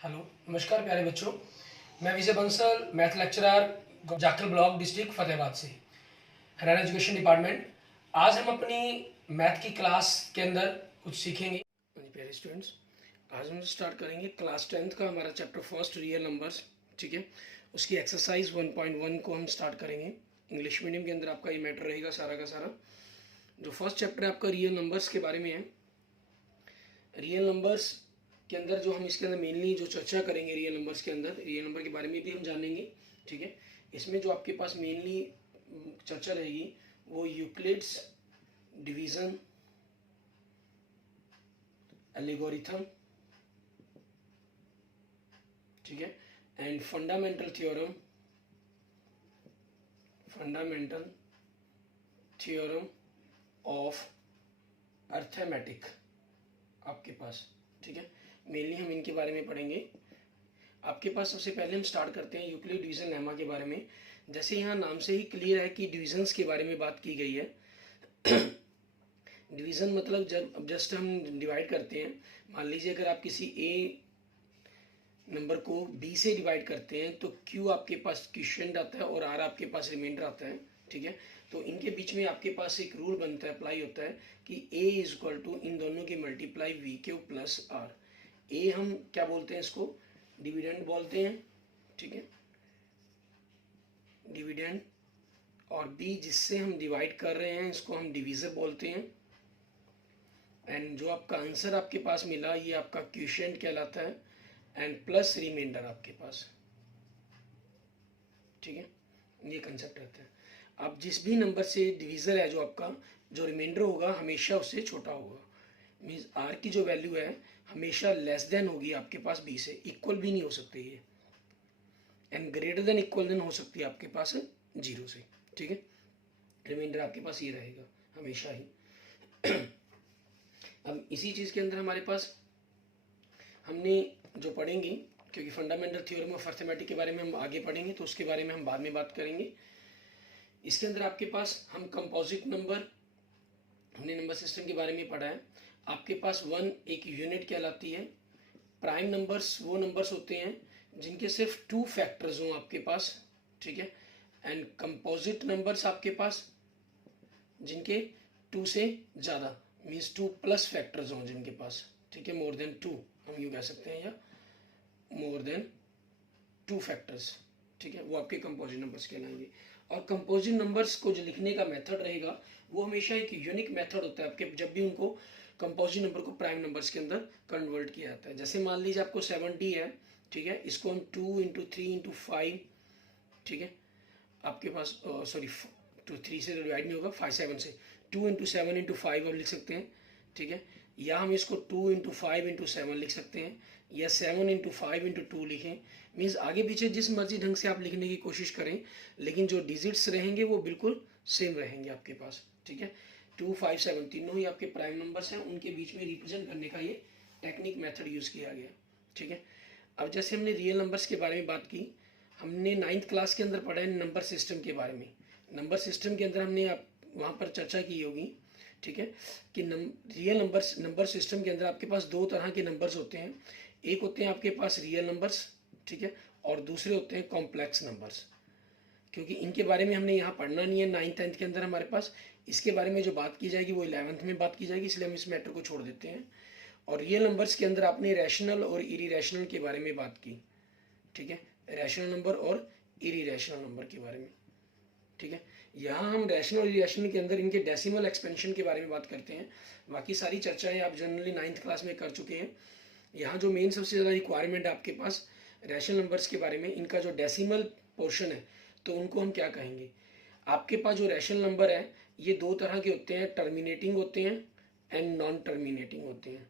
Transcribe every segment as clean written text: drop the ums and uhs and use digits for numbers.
Hello, नमस्कार प्यारे बच्चों। मैं Vijay Bansal, math lecturer, Jakhal block, district Fatehabad से, हरियाणा एजुकेशन डिपार्टमेंट। आज हम अपनी मैथ की क्लास के अंदर कुछ सीखेंगे। मेरे प्यारे स्टूडेंट्स, आज हम स्टार्ट करेंगे क्लास 10th का हमारा चैप्टर फर्स्ट रियल नंबर्स। ठीक है, उसकी एक्सरसाइज 1.1 को हम स्टार्ट करेंगे। इंग्लिश मीडियम के अंदर आपका ये मैटर रहेगा सारा का सारा। जो फर्स्ट चैप्टर है आपका रियल नंबर्स के बारे में है। रियल नंबर्स के अंदर जो हम इसके अंदर मेनली जो चर्चा करेंगे रियल नंबर्स के अंदर, रियल नंबर के बारे में भी हम जानेंगे। ठीक है, इसमें जो आपके पास मेनली चर्चा रहेगी वो यूक्लिड्स डिवीजन एल्गोरिथम, ठीक है, and fundamental theorem of arithmetic आपके पास। ठीक है, मेनली हम इनके बारे में पढ़ेंगे। आपके पास सबसे पहले हम स्टार्ट करते हैं यूक्लिड डिवीजन लेमा के बारे में। जैसे यहाँ नाम से ही क्लियर है कि डिविजन्स के बारे में बात की गई है। डिवीजन मतलब जब जस्ट हम डिवाइड करते हैं, मान लीजिए अगर आप किसी ए नंबर को बी से डिवाइड करते हैं तो क्यू आपके पास क्वोशिएंट आता है और आर आपके पास रिमाइंडर आता है। ठीक है, तो इनके बीच में आपके पास एक रूल बनता है, अप्लाई होता है कि ए इज इक्वल टू इन दोनों की multiply v q plus r. A हम क्या बोलते हैं, इसको डिविडेंड बोलते हैं। ठीक है, डिविडेंड। और बी जिससे हम डिवाइड कर रहे हैं इसको हम डिवीजर बोलते हैं। एंड जो आपका आंसर आपके पास मिला ये आपका क्वोशिएंट कहलाता है, एंड प्लस रिमाइंडर आपके पास। ठीक है, ये कंसेप्ट रहता है। अब जिस भी नंबर से डिवीजर है जो आपका, जो रिमाइंडर होगा हमेशा उससे छोटा होगा। मीन्स आर की जो वैल्यू है हमेशा लेस देन होगी आपके पास बी से, इक्वल भी नहीं हो सकती ये, and greater than equal than हो सकती है आपके पास जीरो से। ठीक है, रिमाइंडर आपके पास ये रहेगा हमेशा ही। अब इसी चीज़ के अंदर हमारे पास हमने जो पढ़ेंगे, क्योंकि फंडामेंटल थ्योरम ऑफ अर्थमेटिक के बारे में हम आगे पढ़ेंगे तो उसके बारे में हम बाद में बात करेंगे। इसके अंदर आपके पास हम कंपोजिट नंबर, हमने नंबर सिस्टम के बारे में पढ़ा है। आपके पास वन एक यूनिट कहलाती है। प्राइम नंबर्स वो नंबर्स होते हैं जिनके सिर्फ टू फैक्टर्स हों आपके पास। ठीक है, एंड कंपोजिट नंबर्स आपके पास जिनके टू से ज़्यादा, मीन्स टू प्लस फैक्टर्स हों जिनके पास। ठीक है, मोर देन टू हम यूँ कह सकते हैं, या मोर देन टू फैक्टर्स। ठीक है, वो आपके कंपोजिट नंबर्स कहलाएंगे। और कंपोजिट नंबर्स को जो लिखने का मेथड रहेगा वो हमेशा एक यूनिक मेथड होता है आपके, जब भी उनको कंपोजिट नंबर को प्राइम नंबर्स के अंदर कन्वर्ट किया जाता है। जैसे मान लीजिए आपको 70 है, ठीक है, इसको हम 2 इंटू 3 इंटू 5, ठीक है, आपके पास सॉरी 3 से डिवाइड नहीं होगा, 5 7 से 2 इंटू 7 इंटू 5 आप लिख सकते हैं। ठीक है, या हम इसको 2 इंटू 5 इंटू 7 लिख सकते हैं, या 7 इंटू 5 इंटू 2 लिखें। मीन्स आगे पीछे जिस मर्जी ढंग से आप लिखने की कोशिश करें, लेकिन जो डिजिट्स रहेंगे वो बिल्कुल सेम रहेंगे आपके पास। ठीक है, 2 5 7 तीनों ही आपके प्राइम नंबर्स हैं, उनके बीच में रिप्रेजेंट करने का ये टेक्निक मेथड यूज़ किया गया। ठीक है, अब जैसे हमने रियल नंबर्स के बारे में बात की, हमने 9th क्लास के अंदर पढ़ा है नंबर सिस्टम के बारे में। नंबर सिस्टम के अंदर हमने आप वहाँ पर चर्चा की होगी। ठीक है, कि रियल नंबर सिस्टम के अंदर आपके पास दो तरह के नंबर्स होते हैं। एक होते हैं आपके पास रियल नंबर्स, ठीक है, और दूसरे होते हैं कॉम्प्लेक्स नंबर्स। क्योंकि इनके बारे में हमने यहाँ पढ़ना नहीं है 9th 10th के अंदर हमारे पास, इसके बारे में जो बात की जाएगी वो 11th में बात की जाएगी, इसलिए हम इस मैटर को छोड़ देते हैं। और रियल नंबर्स के अंदर आपने रैशनल और इरीरेशनल के बारे में बात की। ठीक है, रैशनल नंबर और इरीरेशनल नंबर के बारे में। ठीक है, यहाँ हम रैशनल और इरेशनल के अंदर इनके डेसिमल एक्सपेंशन के बारे में बात करते हैं। बाकी सारी चर्चाएं आप जनरली 9th क्लास में कर चुके हैं। यहाँ जो मेन सबसे ज़्यादा रिक्वायरमेंट है आपके पास रैशनल नंबर्स के बारे में, इनका जो डेसिमल पोर्शन है तो उनको हम क्या कहेंगे। आपके पास जो रैशनल नंबर है ये दो तरह के होते हैं, टर्मिनेटिंग होते हैं एंड नॉन टर्मिनेटिंग होते हैं।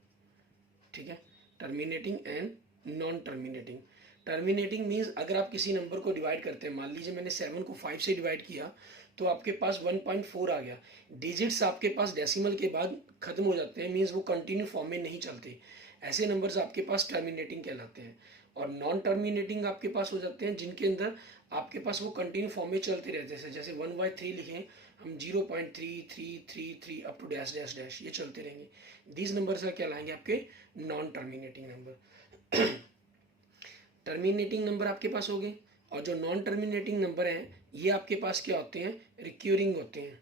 ठीक है, terminating and non terminating. Terminating means अगर आप किसी नंबर को डिवाइड करते हैं, मान लीजिए मैंने 7 को 5 से डिवाइड किया तो आपके पास 1.4 आ गया। डिजिट्स आपके पास डेसिमल के बाद खत्म हो जाते हैं, मीन्स वो कंटिन्यू फॉर्म में नहीं चलते। ऐसे नंबर्स आपके पास टर्मिनेटिंग कहलाते हैं। और नॉन टर्मिनेटिंग आपके पास हो जाते हैं जिनके अंदर आपके पास वो कंटिन्यू फॉर्म में चलते रहते हैं। जैसे 1/3 लिखें हम, 0.3333 up to dash dash dash, ये चलते रहेंगे। दीज नंबर्स का क्या लाएंगे आपके non terminating number. Terminating number आपके पास हो गए, और जो नॉन टर्मिनेटिंग नंबर हैं ये आपके पास क्या होते हैं, रिक्यूरिंग होते हैं।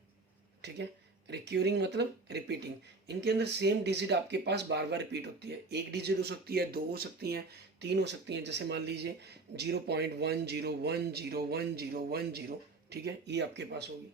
ठीक है, रिक्यूरिंग मतलब रिपीटिंग, इनके अंदर सेम डिजिट आपके पास बार बार रिपीट होती है। एक डिजिट हो सकती है, दो हो सकती हैं, तीन हो सकती हैं। जैसे मान लीजिए 0.10101010, ठीक है, ये आपके पास होगी।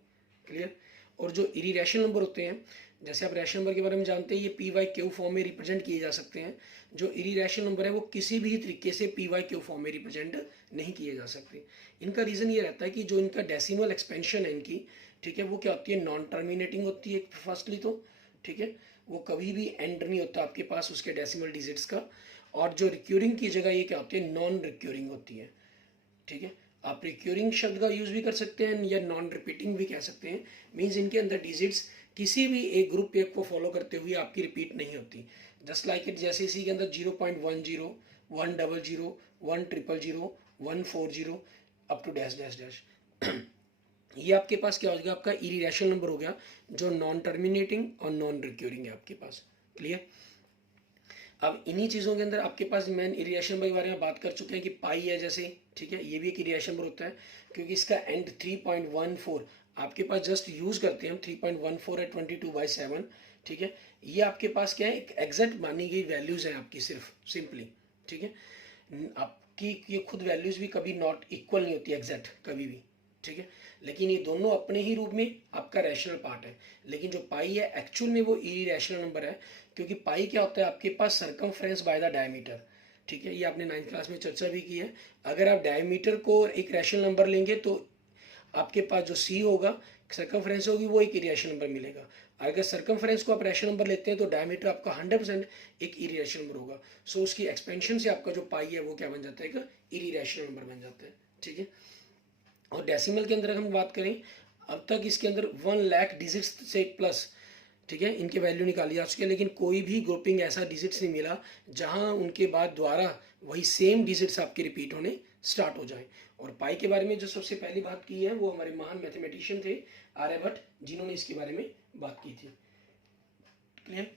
क्लियर। और जो इरेशनल नंबर होते हैं, जैसे आप रैशनल नंबर के बारे में जानते हैं, ये पी वाई क्यू फॉर्म में रिप्रेजेंट किए जा सकते हैं। जो इरेशनल नंबर है वो किसी भी तरीके से पी वाई क्यू फॉर्म में रिप्रेजेंट नहीं किए जा सकते। इनका रीज़न ये रहता है कि जो इनका डेसिमल एक्सपेंशन है इनकी, ठीक है, वो क्या होती है, नॉन टर्मिनेटिंग होती है फर्स्टली तो। ठीक है, वो कभी भी एंड नहीं होता आपके पास उसके डेसिमल डिजिट्स का। और जो रिक्यूरिंग की जगह ये क्या होती है, नॉन रिक्यूरिंग होती है। ठीक है, आप रिक्यूरिंग शब्द का यूज़ भी कर सकते हैं या नॉन रिपीटिंग भी कह सकते हैं। मीन्स इनके अंदर डिजिट्स किसी भी एक ग्रुप एक को फॉलो करते हुए आपकी रिपीट नहीं होती। जस्ट लाइक इट, जैसे इसी के अंदर 0.10 100 100 140 up to dash dash dash ये आपके पास क्या हो गया, आपका इरेशनल नंबर हो गया जो नॉन टर्मिनेटिंग और नॉन रिक्यूरिंग है आपके पास। क्लियर। अब इन्हीं चीज़ों के अंदर आपके पास मैन इरेशनल नंबर के बारे में बात कर चुके हैं कि पाई है जैसे, ठीक है, ये भी एक इरेशनल नंबर होता है क्योंकि इसका एंड 3.14 आपके पास जस्ट यूज़ करते हैं हम। 3.14 है 22/7। ठीक है, ये आपके पास क्या है, एक एग्जैक्ट मानी गई वैल्यूज़ हैं आपकी, सिर्फ सिंपली। ठीक है, आपकी ये खुद वैल्यूज़ भी कभी नॉट इक्वल नहीं होती एग्जैक्ट कभी भी। ठीक है, लेकिन ये दोनों अपने ही रूप में आपका रैशनल पार्ट है। लेकिन जो पाई है एक्चुअल में वो इरेशनल नंबर है, क्योंकि पाई क्या होता है आपके पास, सरकमफ्रेंस बाय द डायमीटर। ठीक है, ये आपने 9th क्लास में चर्चा भी की है। अगर आप डायमीटर को एक रैशनल नंबर लेंगे तो आपके पास जो सी होगा, सरकमफ्रेंस होगी, वो एक इरेशनल नंबर मिलेगा। अगर सरकमफ्रेंस को आप रैशनल नंबर लेते हैं तो डायमीटर आपका 100% एक इरेशनल नंबर होगा। सो उसकी एक्सपेंशन से आपका जो पाई है वो क्या बन जाता है, एक इरेशनल नंबर बन जाता है। ठीक है, और डेसिमल के अंदर हम बात करें, अब तक इसके अंदर 1 लाख डिजिट्स से प्लस, ठीक है, इनके वैल्यू निकाली जा चुकी है, लेकिन कोई भी ग्रुपिंग ऐसा डिजिट्स नहीं मिला जहां उनके बाद द्वारा वही सेम डिजिट्स आपके रिपीट होने स्टार्ट हो जाए। और पाई के बारे में जो सबसे पहली बात की है वो हमारे महान मैथमेटिशियन थे आर्यभट्ट, जिन्होंने इसके बारे में बात की थी। क्लियर।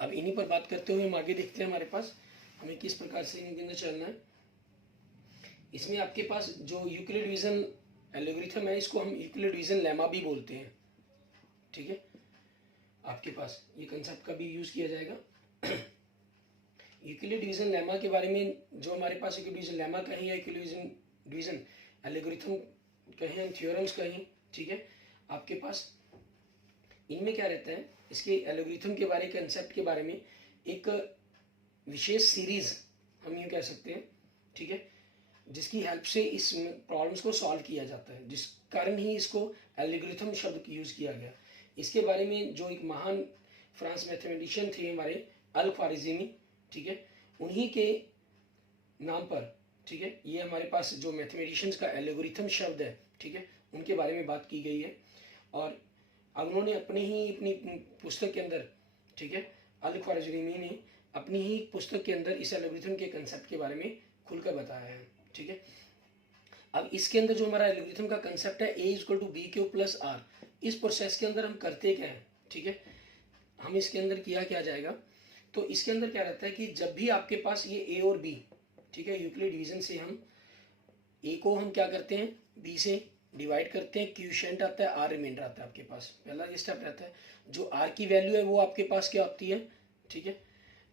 अब इन्हीं पर बात करते हुए हम आगे देखते हैं हमारे पास हमें किस प्रकार से इनके अंदर चलना है। इसमें आपके पास जो यूक्लिड डिवीजन एल्गोरिथम है, इसको हम यूक्लिड डिवीजन लेमा भी बोलते हैं। ठीक है, आपके पास ये कंसेप्ट का भी यूज किया जाएगा। यूक्लिड डिवीजन लेमा के बारे में, जो हमारे पास यूक्लिड डिवीजन लेमा कहें या यूक्लिड डिवीजन एल्गोरिथम कहें, हम थ्योरम्स कहें, ठीक है, आपके पास इनमें क्या रहता है, इसके एल्गोरिथम के बारे, कंसेप्ट के बारे में एक विशेष सीरीज हम यूँ कह सकते हैं। ठीक है, जिसकी हेल्प से इस प्रॉब्लम्स को सॉल्व किया जाता है, जिस कारण ही इसको एल्गोरिथम शब्द यूज किया गया। इसके बारे में जो एक महान फ्रांस मैथमेटिशियन थे हमारे अल-ख्वारिज़मी, ठीक है, उन्हीं के नाम पर, ठीक है, ये हमारे पास जो मैथमेटिशियंस का एल्गोरिथम शब्द है, ठीक है, उनके बारे में बात की गई है। और अब उन्होंने अपनी पुस्तक के अंदर, ठीक है, अल-ख्वारिज़मी ने अपनी ही पुस्तक के अंदर इस एल्गोरिथम के कंसेप्ट के बारे में खुलकर बताया है। ठीक है, अब इसके अंदर जो हमारा एल्गोरिथम का कंसेप्ट है A=BQ+R, इस प्रोसेस के अंदर हम करते क्या है, ठीक है, हम इसके अंदर किया क्या जाएगा, तो इसके अंदर क्या रहता है कि जब भी आपके पास ये A और B, ठीक है, यूक्लिड डिवीजन से हम A को हम क्या करते हैं, B से डिवाइड करते हैं, क्यूशेंट आता है, R रिमाइंडर आता है आपके पास, पहला ये स्टेप रहता है। जो R की वैल्यू है वो आपके पास क्या होती है, ठीक है,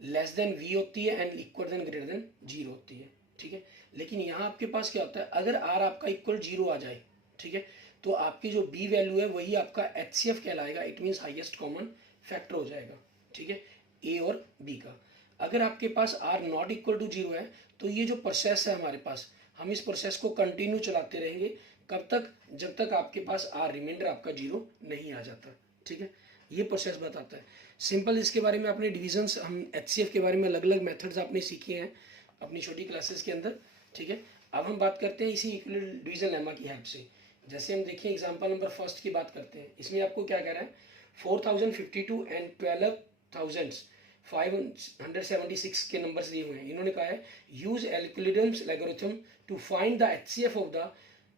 लेस देन V होती है and equal then greater than 0 होती है। ठीक है, लेकिन यहाँ आपके पास क्या होता है, अगर R आपका इक्वल 0 आ जाए, ठीक है, तो आपकी जो B वैल्यू है वही आपका HCF कहलाएगा, it means highest common factor हो जाएगा। ठीक है, A और B का। अगर आपके पास R नॉट इक्वल टू 0 है तो ये जो प्रोसेस है हमारे पास, हम इस प्रोसेस को कंटिन्यू चलाते रहेंगे, कब तक, जब तक आपके पास R रिमाइंडर आपका 0 नहीं आ जाता। ठीक है, ये प्रोसेस बताता है सिंपल। इसके बारे में आपने डिविजन्स, हम HCF के बारे में अलग अलग मेथड्स आपने सीखे हैं अपनी छोटी क्लासेस के अंदर। ठीक है, अब हम बात करते हैं इसी यूक्लिड डिवीजन लेमा की हेल्प से। जैसे हम देखिए एग्जांपल नंबर फर्स्ट की बात करते हैं, इसमें आपको क्या कह रहा है, 4052 एंड 12576 के नंबर्स दिए हुए हैं। इन्होंने कहा है use algorithms algorithm to find the HCF of the,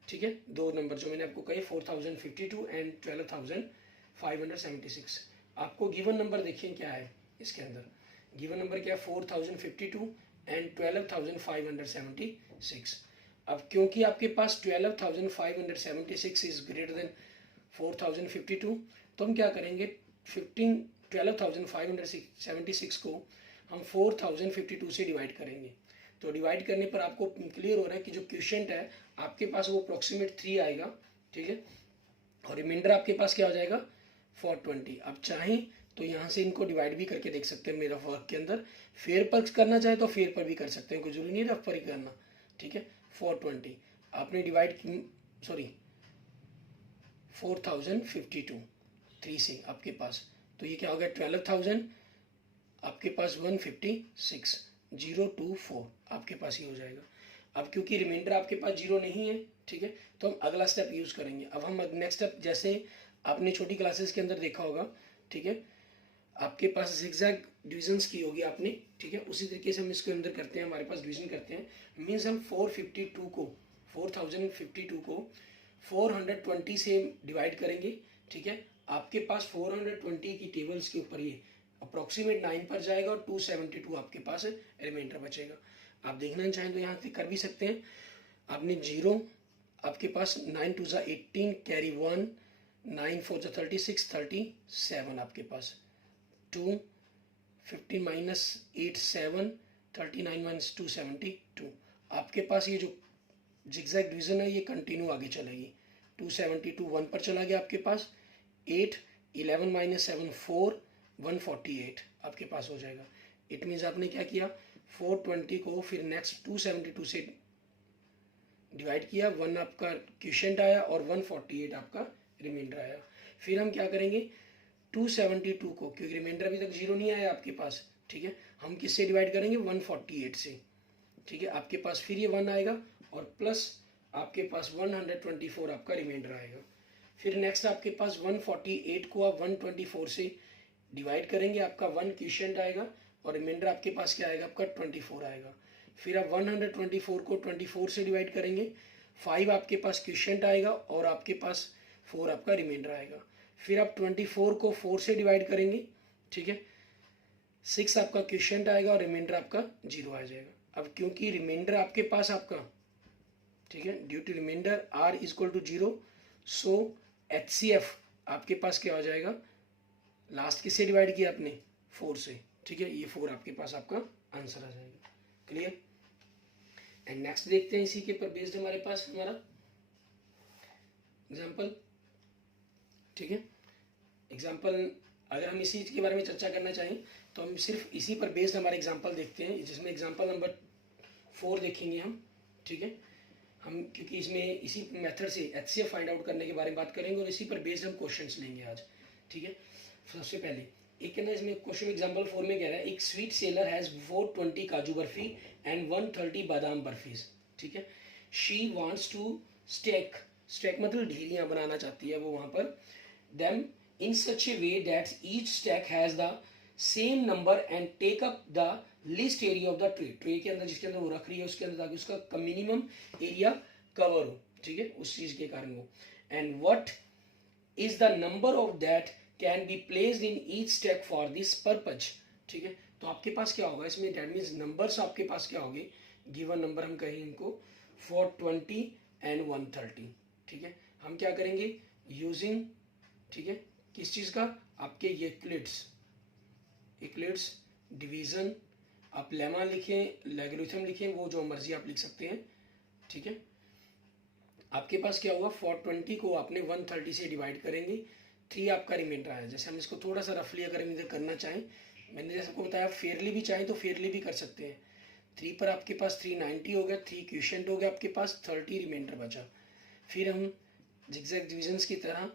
ठीक है, दो नंबर जो मैंने आपको कहे 4052 एंड 12576। आपको गिवन नंबर देखिए क्या है, इसके अंदर गिवन नंबर क्या है, 4052 एंड 12,576। अब क्योंकि आपके पास 12,576 इज ग्रेटर देन 4,052, तो हम क्या करेंगे, 12,576 को हम 4,052 से डिवाइड करेंगे। तो डिवाइड करने पर आपको क्लियर हो रहा है कि जो क्वेश्चन है आपके पास वो अप्रोक्सीमेट 3 आएगा, ठीक है, और रिमाइंडर आपके पास क्या हो जाएगा 420। अब चाहें तो यहाँ से इनको डिवाइड भी करके देख सकते हैं मेरा वर्क के अंदर, फेयर पर करना चाहे तो फेयर पर भी कर सकते हैं, कोई जरूरी नहीं रफ पर ही करना, ठीक है। 420 आपने डिवाइड, सॉरी 4052 3 से आपके पास, तो ये क्या हो गया 12,000 आपके पास 156 024 आपके पास ही हो जाएगा। अब क्योंकि रिमाइंडर आपके पास जीरो नहीं है, ठीक है, तो हम अगला स्टेप यूज़ करेंगे। अब हम नेक्स्ट स्टेप जैसे आपने छोटी क्लासेस के अंदर देखा होगा, ठीक है, आपके पास zigzag डिविजन्स की होगी आपने, ठीक है, उसी तरीके से हम इसके अंदर करते हैं, हमारे पास डिवीजन करते हैं। मीन्स हम 4052 को 420 से डिवाइड करेंगे, ठीक है। आपके पास 420 की टेबल्स के ऊपर ये अप्रोक्सीमेट 9 पर जाएगा और 272 आपके पास रिमाइंडर बचेगा। आप देखना चाहें तो यहाँ से कर भी सकते हैं। आपने जीरो आपके पास 9 2 ज़ा 18 कैरी 1 9 4 ज़ा 36 37 आपके पास 2 15 माइनस 8 7 39 माइनस 272 आपके पास ये जो जिगजैग डिवीजन है ये कंटिन्यू आगे चलेगी। 272 1 पर चला गया आपके पास, 8 11 माइनस 7 4 148 आपके पास हो जाएगा। इट मीन्स आपने क्या किया 420 को फिर नेक्स्ट 272 से डिवाइड किया, 1 आपका क्वेश्चन आया और 148 आपका रिमाइंडर आया। फिर हम क्या करेंगे 272 को, क्योंकि रिमाइंडर अभी तक जीरो नहीं आया आपके पास, ठीक है, हम किससे डिवाइड करेंगे 148 से, ठीक है, आपके पास फिर ये 1 आएगा और प्लस आपके पास 124 आपका रिमाइंडर आएगा। फिर नेक्स्ट आपके पास 148 को आप 124 से डिवाइड करेंगे, आपका 1 क्वेश्चन आएगा और रिमाइंडर आपके पास क्या आएगा आपका 24 आएगा। फिर आप 124 को 24 से डिवाइड करेंगे, 5 आपके पास क्वेश्चन आएगा और आपके पास 4 आपका रिमाइंडर आएगा। फिर आप 24 को 4 से डिवाइड करेंगे, ठीक है, 6 आपका क्वेश्चन आएगा और रिमाइंडर आपका 0 आ जाएगा। अब क्योंकि रिमाइंडर आपके पास आपका, ठीक है, due to remainder r is equal to 0, so HCF आपके पास क्या हो जाएगा, लास्ट किससे डिवाइड किया आपने 4 से, ठीक है, ये 4 आपके पास आपका आंसर आ जाएगा। क्लियर। एंड नेक्स्ट देखते हैं इसी के ऊपर बेस्ड हमारे पास हमारा एग्जाम्पल, ठीक है। एग्जाम्पल अगर हम इसी के बारे में चर्चा करना चाहें तो हम सिर्फ इसी पर बेस्ड हमारे एग्जाम्पल देखते हैं, जिसमें एग्जाम्पल नंबर 4 देखेंगे हम, ठीक है। हम क्योंकि इसमें इसी मेथड से HCF फाइंड आउट करने के बारे में बात करेंगे और इसी पर बेस्ड हम क्वेश्चंस लेंगे आज, ठीक है। सबसे पहले एक है ना, इसमें क्वेश्चन एग्जाम्पल 4 में कह रहा है एक स्वीट सेलर हैज 420 काजू बर्फी एंड 130 बादाम बर्फीज, ठीक है। शी वांट्स टू स्टैक मतलब ढेरियां बनाना चाहती है वो वहां पर, them in such a way that each stack has the same number and take up the least area of the tray के अंदर जिसके अंदर वो रख रही है उसके अंदर, ताकि उसका मिनिमम एरिया कवर हो, ठीक है, उस चीज के कारण वो। And what is the number of that can be placed in each stack for this purpose, ठीक है। तो आपके पास क्या होगा इसमें, दैट मीन्स नंबर्स आपके पास क्या होंगे, गिवन नंबर हम कहें इनको 420 एंड 130, ठीक है। हम क्या करेंगे यूजिंग, ठीक है, किस चीज का, आपके यूक्लिड्स डिवीजन, आप लेमा लिखें लॉगरिथम लिखें, वो जो मर्जी आप लिख सकते हैं, ठीक है। आपके पास क्या होगा 420 को आपने 130 से डिवाइड करेंगे, 3 आपका रिमाइंडर आया। जैसे हम इसको थोड़ा सा रफली अगर हम इधर करना चाहें, मैंने जैसे आपको बताया फेयरली भी चाहें तो फेयरली भी कर सकते हैं। 3 पर आपके पास 390 हो गया, 3 क्वेश्चन हो गया आपके पास, 30 रिमाइंडर बचा। फिर हम जिगजैग डिविजन्स की तरह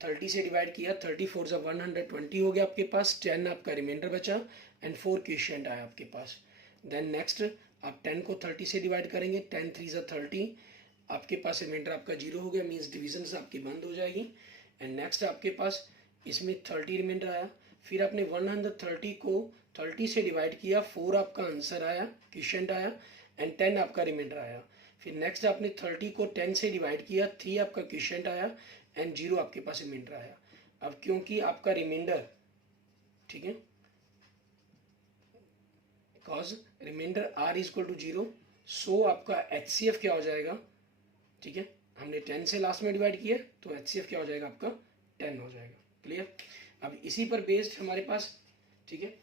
30 से डिवाइड किया, 34 ज़ा 120 हो गया आपके पास, 10 आपका रिमाइंडर बचा एंड 4 क्वेश्चन आया आपके पास। देन नेक्स्ट आप 10 को 30 से डिवाइड करेंगे, 10 3 ज़ा 30 आपके पास रिमाइंडर आपका 0 हो गया, मीन्स डिविजन्स आपकी बंद हो जाएगी। एंड नेक्स्ट आपके पास इसमें 30 रिमाइंडर आया, फिर आपने 130 को 30 से डिवाइड किया, 4 आपका आंसर आया, क्वेश्चन आया एंड 10 आपका रिमाइंडर आया। फिर नेक्स्ट आपने 30 को 10 से डिवाइड किया, 3 आपका क्वेश्चन आया एंड 0 आपके पास रिमाइंडर आया। अब क्योंकि आपका रिमाइंडर, ठीक है, cause remainder r is equal to 0, so आपका HCF क्या हो जाएगा, ठीक है, हमने 10 से लास्ट में डिवाइड किया तो HCF क्या हो जाएगा आपका 10 हो जाएगा। क्लियर। अब इसी पर बेस्ड हमारे पास, ठीक है,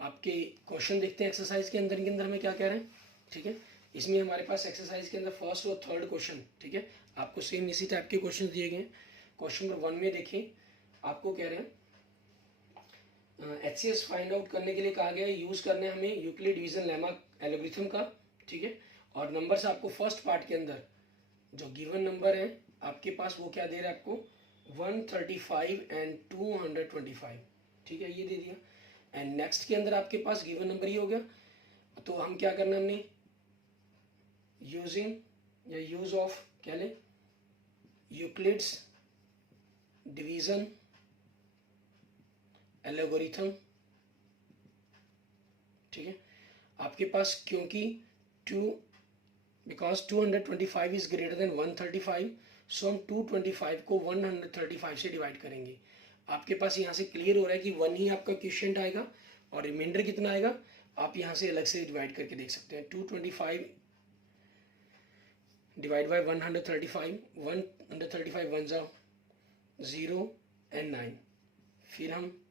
आपके क्वेश्चन देखते हैं एक्सरसाइज के अंदर में क्या कह रहे हैं, ठीक है। इसमें हमारे पास एक्सरसाइज के अंदर फर्स्ट और थर्ड क्वेश्चन, ठीक है, आपको सेम इसी टाइप के क्वेश्चन दिए गए हैं। क्वेश्चन नंबर 1 में देखें, आपको कह रहे हैं HCF फाइंड आउट करने के लिए कहा गया है, यूज करना है हमें यूक्लिड डिवीजन लेमा एल्गोरिथम का, ठीक है। और नंबर से आपको फर्स्ट पार्ट के अंदर जो गिवन नंबर है आपके पास वो क्या दे रहा है आपको 135 एंड 225, ठीक है, ये दे दिया। एंड नेक्स्ट के अंदर आपके पास गिवन नंबर ही हो गया, तो हम क्या करना है, हमने यूजिंग या यूज ऑफ क्या ले यूक्लिड्स डिवीजन एल्गोरिथम, ठीक है। आपके पास क्योंकि बिकॉज 225 इज ग्रेटर देन 135, सो हम 225 को 135 से डिवाइड करेंगे। आपके पास यहाँ से क्लियर हो रहा है कि 1 ही आपका क्वेश्चन आएगा और रिमाइंडर कितना आएगा आप यहाँ से अलग से डिवाइड करके देख सकते हैं। 225 डिवाइड बाई 135, 135 1 जा 0 एंड 9, फिर हम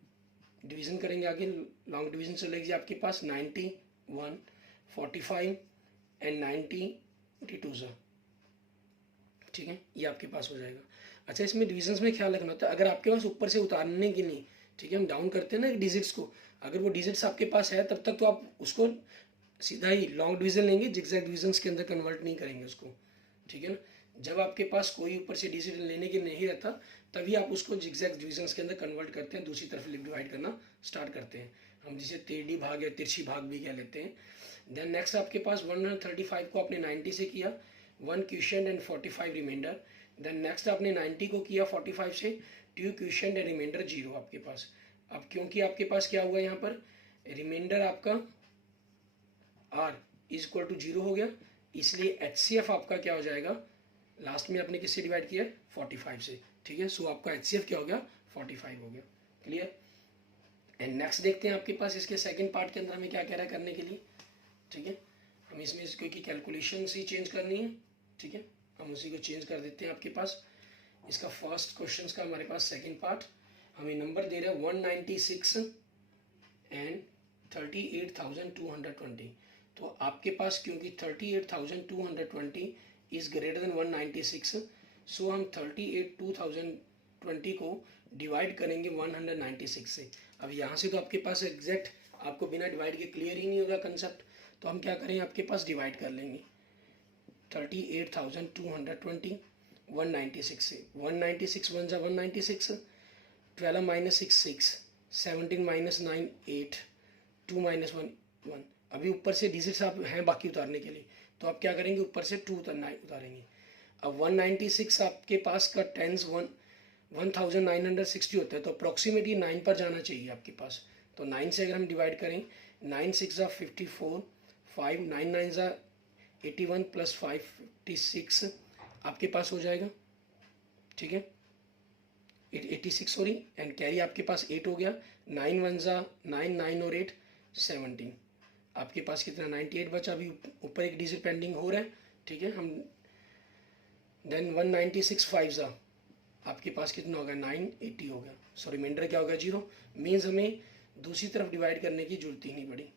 डिवीज़न करेंगे आगे, लॉन्ग डिवीज़न चलेगी आपके पास 91, 45 एंड 90 82 जा, ठीक है, ये आपके पास हो जाएगा। अच्छा, इसमें डिविजन्स में ख्याल रखना होता है, अगर आपके पास ऊपर से उतारने की नहीं, ठीक है, हम डाउन करते हैं ना डिजिट्स को, अगर वो डिजिट्स आपके पास है तब तक तो आप उसको सीधा ही लॉन्ग डिवीजन लेंगे, जिगजैग डिविजन्स के अंदर कन्वर्ट नहीं करेंगे उसको, ठीक है ना। जब आपके पास कोई ऊपर से डिजिट लेने के नहीं रहता तभी आप उसको जिगजैग डिविजन्स के अंदर कन्वर्ट करते हैं, दूसरी तरफ डिवाइड करना स्टार्ट करते हैं, हम जिसे टेढ़ी भाग या तिरछी भाग भी कह लेते हैं। देन नेक्स्ट आपके पास 135 को आपने 90 से किया, 1 quotient and 45 remainder. Then next आपने 90 को किया 45 से, 2 क्वेश्चन एंड रिमाइंडर 0 आपके पास। अब क्योंकि आपके पास क्या हुआ यहाँ पर रिमाइंडर आपका r इज इक्वल टू 0 हो गया, इसलिए HCF आपका क्या हो जाएगा, लास्ट में आपने किससे डिवाइड किया 45 से, ठीक है, सो आपका HCF क्या हो गया 45 हो गया। क्लियर। एंड नेक्स्ट देखते हैं आपके पास इसके सेकंड पार्ट के अंदर हमें क्या कह रहा है करने के लिए, ठीक है। हम इसमें क्योंकि कैलकुलेशन ही चेंज करनी है, ठीक है, हम उसी को चेंज कर देते हैं। आपके पास इसका फर्स्ट क्वेश्चन का हमारे पास सेकंड पार्ट हमें नंबर दे रहा है 196 एंड 38,220, तो आपके पास क्योंकि 38,220 इज ग्रेटर देन 196, सो हम 38,220 को डिवाइड करेंगे 196 से। अब यहाँ से तो आपके पास एग्जैक्ट आपको बिना डिवाइड के क्लियर ही नहीं होगा कंसेप्ट, तो हम क्या करें आपके पास डिवाइड कर लेंगे 38,220 196 से, 196 1 जा 196, 12 माइनस 6 6, 17 माइनस 9 8, 2 माइनस 1 1। अभी ऊपर से डिजिट्स आप हैं बाकी उतारने के लिए, तो आप क्या करेंगे ऊपर से 2 उतारेंगे। अब 196 आपके पास का टेंस 1960 होता है, तो अप्रॉक्सीमेटली 9 पर जाना चाहिए आपके पास, तो 9 से अगर हम डिवाइड करें 9 6 जा 54, 5 9 9 जा 81 प्लस 5 56 आपके पास हो जाएगा, ठीक है, 86 सॉरी, एंड कैरी आपके पास 8 हो गया, 9 1 जा 9 9 और 8 17, आपके पास कितना 98 बचा, अभी ऊपर एक डिजिट पेंडिंग हो रहा है, ठीक है। हम देन 196 5 जा आपके पास कितना हो गया 980 हो गया, सो रिमाइंडर क्या हो गया 0, मीन्स हमें दूसरी तरफ डिवाइड करने की जरूरत ही नहीं पड़ी,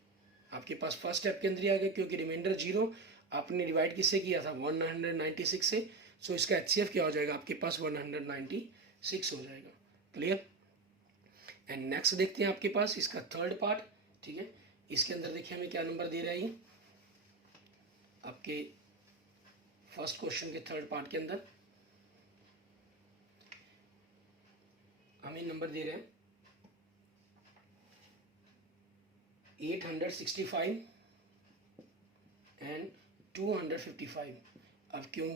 आपके पास फर्स्ट स्टेप के अंदर ही आ गया, क्योंकि रिमाइंडर 0 आपने डिवाइड किससे किया था 196 से, सो इसका HCF क्या हो जाएगा आपके पास 196 हो जाएगा। क्लियर। एंड नेक्स्ट देखते हैं आपके पास इसका थर्ड पार्ट, ठीक है, इसके अंदर देखिए हमें क्या नंबर दे रहा है ये आपके फर्स्ट क्वेश्चन के थर्ड पार्ट के अंदर हमें नंबर दे रहे हैं 865 एंड 255। अब क्यों,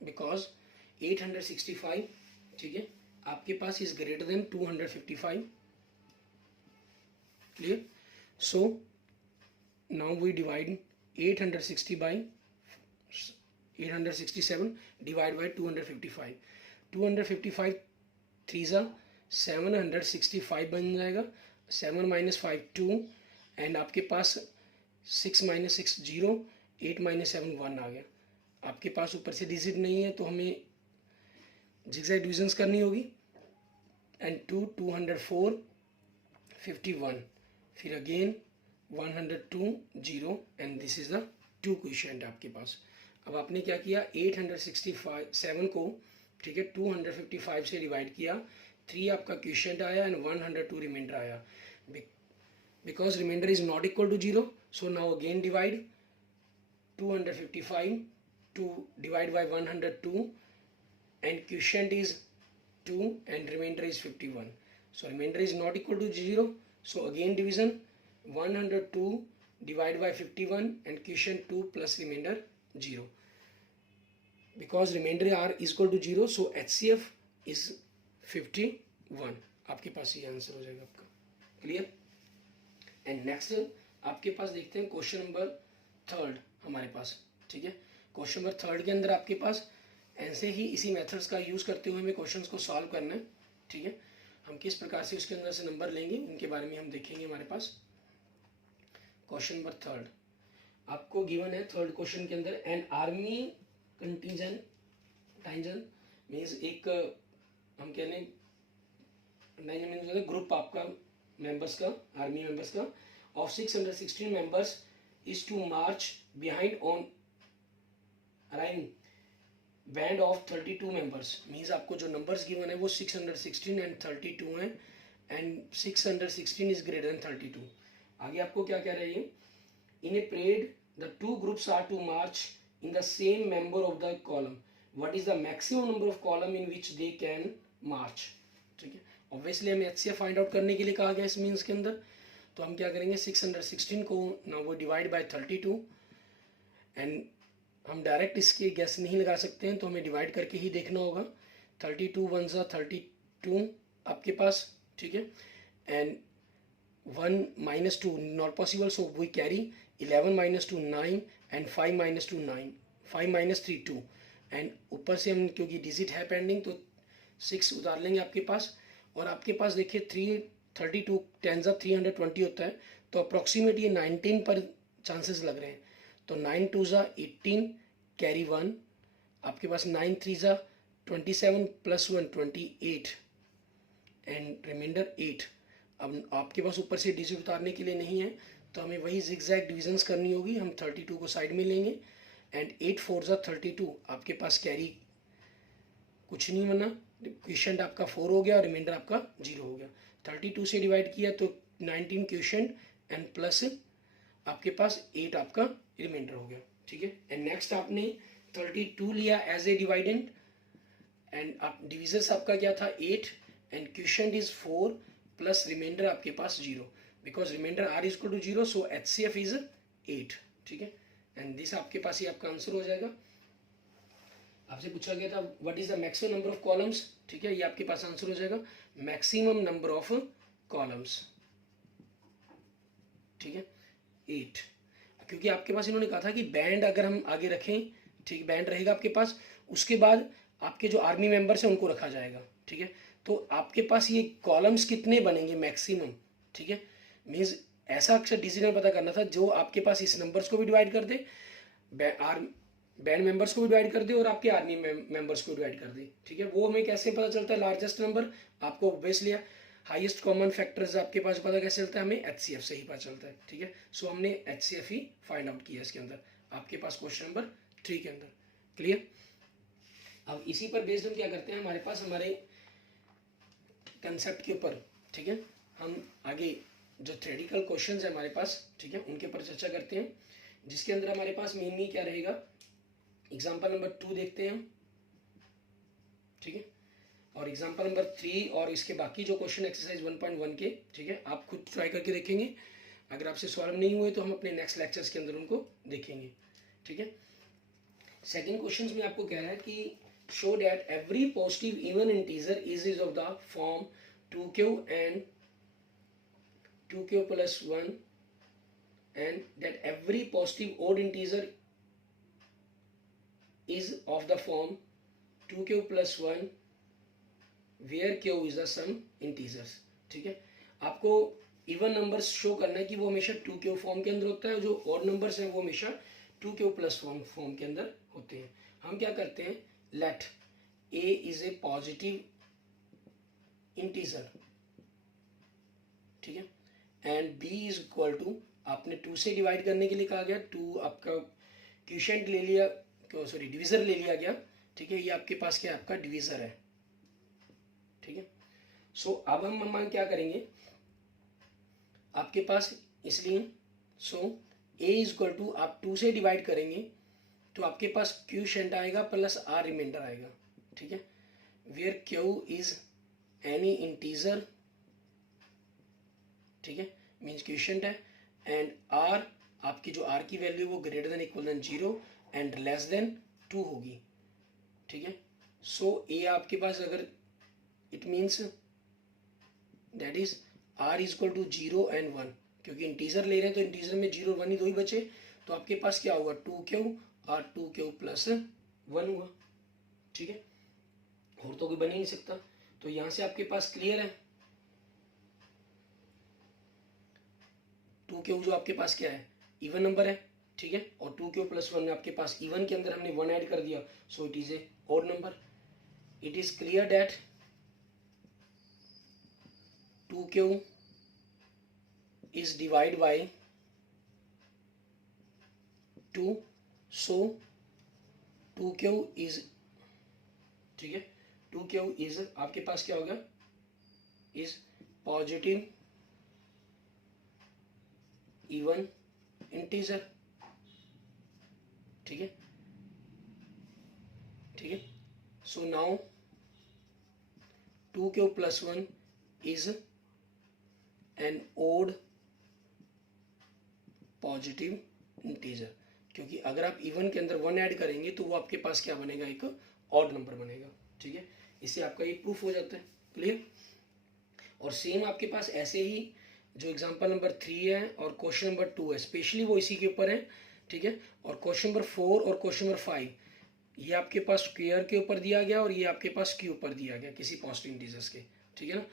बिकॉज 865, ठीक है, आपके पास is greater than 255। Clear. So now we divide 860 by 867 divide by 255, 255 3 जा 765 बन जाएगा, 7 माइनस 5 2, एंड आपके पास 6 माइनस 6 0, 8 माइनस 7 1 आ गया। आपके पास ऊपर से डिजिट नहीं है तो हमें जिगजैग डिविजन्स करनी होगी। एंड 2 204 51, फिर again 102 0 and this is the 2 question आपके पास। अब आपने क्या किया, 867 को ठीक है 255 से डिवाइड किया, 3 आपका क्वेश्चन आया एंड 102 रिमाइंडर आया। Because remainder is not equal to 0, so now again divide 255 to divide by 102 and quotient is 2 and remainder is 51. So remainder is not equal to 0. So again division 102 divided by 51 and quotient 2 plus remainder 0. Because remainder are is equal to 0, so HCF is 51. आपके पास ये answer हो जाएगा आपका। Clear? And next आपके पास देखते हैं question number 3 हमारे पास। ठीक है, क्वेश्चन नंबर 3 के अंदर आपके पास ऐसे ही इसी मेथड्स का यूज़ करते हुए हमें क्वेश्चंस को सॉल्व करना है। ठीक है, हम किस प्रकार से उसके अंदर से नंबर लेंगे उनके बारे में हम देखेंगे। हमारे पास क्वेश्चन नंबर 3 आपको गिवन है। 3rd क्वेश्चन के अंदर एन आर्मी कंटिजेंट मीन्स एक हम कह लें ग्रुप आपका मेंबर्स का, आर्मी मेंबर्स का of 616 members is to march behind on arriving band of 32 members. Means आपको जो नंबर्स गिवन है वो 616 एंड 32 हैं एंड 616 इज ग्रेटर देन 32। आगे आपको क्या कह रही है, in a parade the 2 groups are to march in the same member of the column, what is the maximum number of column in which they can march. ठीक है, obviously हमें HCF find out करने के लिए कहा गया इस means के अंदर, तो हम क्या करेंगे 616 को ना वो डिवाइड बाय 32 एंड हम डायरेक्ट इसके गैस नहीं लगा सकते हैं तो हमें डिवाइड करके ही देखना होगा। 32 1 ज़ा 32 आपके पास। ठीक है, and 1 minus 2 not possible, so we carry 11 minus 2 9 and 5 minus 2 9, 5 minus 3 2 and ऊपर से हम क्योंकि डिजिट है पेंडिंग तो 6 उतार लेंगे आपके पास। और आपके पास देखिए 32 10 ज़ा 320 होता है तो अप्रॉक्सीमेट ये 19 पर चांसेस लग रहे हैं। तो 9 2 ज़ा 18 कैरी 1, आपके पास 9 3 ज़ा 27 प्लस 1 28 एंड रिमाइंडर 8। अब आपके पास ऊपर से डिजिट उतारने के लिए नहीं है तो हमें वही जिगजैग डिविजन्स करनी होगी। हम 32 को साइड में लेंगे एंड 8 4 ज़ा 32, आपके पास कैरी कुछ नहीं बना, क्वेश्चन आपका 4 हो गया और रिमाइंडर आपका 0 हो गया। 32 से डिवाइड किया तो 19 क्वेश्चन एंड प्लस आपके पास 8 आपका रिमाइंडर हो गया। ठीक है, एंड नेक्स्ट आपने 32 लिया एज ए डिवाइडेंड एंड आप डिविजर्स आपका क्या था 8 and quotient is 4 plus remainder आपके पास 0, because remainder r is equal to 0, so HCF is 8। ठीक है, एंड दिस आपके पास ही आपका आंसर हो जाएगा। आपसे पूछा गया था what is the maximum number of columns. ठीक है, ये आपके पास आंसर हो जाएगा मैक्सिमम नंबर ऑफ कॉलम्स। ठीक है, 8, क्योंकि आपके पास इन्होंने कहा था कि बैंड अगर हम आगे रखें, ठीक बैंड रहेगा आपके पास, उसके बाद आपके जो आर्मी मेंबर्स हैं उनको रखा जाएगा। ठीक है, तो आपके पास ये कॉलम्स कितने बनेंगे मैक्सिमम। ठीक है, मीन्स ऐसा अक्सर डिसीजन पता करना था जो आपके पास इस नंबर्स को भी डिवाइड कर दे, बैंड मेंबर्स को भी डिवाइड कर दे और आपके आर्मी मेंबर्स को डिवाइड कर दे। ठीक है, वो हमें कैसे पता चलता है लार्जेस्ट नंबर, आपको ऑब्वियसली हाईएस्ट कॉमन फैक्टर्स आपके पास पता कैसे चलता है, हमें HCF से ही पता चलता है। ठीक है, सो हमने HCF ही फाइंड आउट किया इसके अंदर आपके पास क्वेश्चन नंबर 3 के अंदर। क्लियर? अब इसी पर बेस्ड हम क्या करते हैं, हमारे पास हमारे कंसेप्ट के ऊपर, ठीक है, हम आगे जो थ्योरेटिकल क्वेश्चंस है हमारे पास, ठीक है, उनके ऊपर चर्चा करते हैं, जिसके अंदर हमारे पास मेनली क्या रहेगा, एग्जाम्पल नंबर 2 देखते हैं हम। ठीक है, और एग्जाम्पल नंबर 3 और इसके बाकी जो क्वेश्चन एक्सरसाइज 1.1 के, ठीक है, आप खुद ट्राई करके देखेंगे। अगर आपसे सॉल्व नहीं हुए तो हम अपने नेक्स्ट लेक्चर्स के अंदर उनको देखेंगे। ठीक है, सेकंड क्वेश्चन में आपको कह रहा है कि show that every positive even integer is of the form 2q and 2q plus 1 and that every positive odd integer is of the form 2q plus 1 where q is the sum integers। ठीक है, आपको even numbers show करना है कि वो हमेशा 2 cube form के अंदर होता है, जो ऑड नंबर्स हैं वो हमेशा 2 क्यूब प्लस फॉर्म के अंदर होते हैं। हम क्या करते हैं, let a is a positive integer, ठीक है, and b is equal to, आपने 2 से डिवाइड करने के लिए कहा गया, 2 आपका क्वोशिएंट ले लिया, सॉरी डिवीजर ले लिया गया, ठीक है, ये आपके पास क्या आपका डिवीजर है, ठीक है। सो अब हम क्या करेंगे, आपके पास इसलिए so a is equal to, आप 2 से डिवाइड करेंगे तो आपके पास क्वोशिएंट आएगा प्लस r रिमाइंडर आएगा, ठीक है, where q is any integer, ठीक है, मीन्स क्वोशिएंट है, एंड r आपकी जो r की वैल्यू वो greater than equal than 0 and less than 2 होगी, ठीक है। सो a आपके पास अगर, it means that is r is equal to 0 and 1, क्योंकि इंटीजर ले रहे हैं तो इंटीजर में 0 1 ही दो ही बचे, तो आपके पास क्या होगा 2q और 2q प्लस 1 हुआ, ठीक है, और तो कोई बन ही नहीं सकता। तो यहां से आपके पास क्लियर है, 2q जो आपके पास क्या है, इवन नंबर है, ठीक है, और 2q प्लस 1 आपके पास इवन के अंदर हमने 1 ऐड कर दिया, so it is a odd number. It is clear that 2q is divided by 2, so 2q is, ठीक है, 2q is आपके पास क्या होगा, is पॉजिटिव इवन इंटीजर, ठीक है, ठीक है। So now 2q plus 1 is an odd positive integer, क्योंकि अगर आप इवन के अंदर 1 ऐड करेंगे तो वो आपके पास क्या बनेगा, एक ऑड नंबर बनेगा, ठीक है। इससे आपका ये प्रूफ हो जाता है, क्लियर। और सेम आपके पास ऐसे ही जो एग्जांपल नंबर 3 है और क्वेश्चन नंबर 2 है, स्पेशली वो इसी के ऊपर है, ठीक है। और क्वेश्चन नंबर 4 और क्वेश्चन नंबर 5 ये आपके पास स्क्वायर के ऊपर दिया गया और ये आपके पास के ऊपर दिया गया किसी पॉजिटिव इंटीजर्स के, ठीक है ना।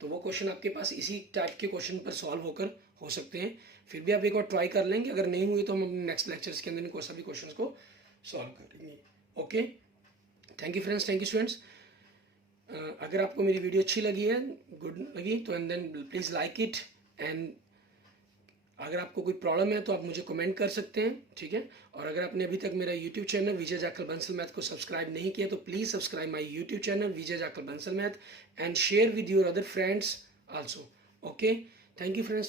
तो वो क्वेश्चन आपके पास इसी टाइप के क्वेश्चन पर सॉल्व होकर हो सकते हैं। फिर भी आप एक बार ट्राई कर लेंगे, अगर नहीं हुई तो हम नेक्स्ट लेक्चर्स के अंदर इनको सभी क्वेश्चंस को सॉल्व करेंगे। Okay, thank you friends, thank you students. अगर आपको मेरी वीडियो अच्छी लगी है, गुड लगी, तो and then please like it, and अगर आपको कोई प्रॉब्लम है तो आप मुझे कमेंट कर सकते हैं, ठीक है। और अगर आपने अभी तक मेरा यूट्यूब चैनल विजय जाखल बंसल मैथ को सब्सक्राइब नहीं किया तो please subscribe my YouTube channel Vijay Jakhal Bansal math and share with your other friends also. Okay, thank you friends.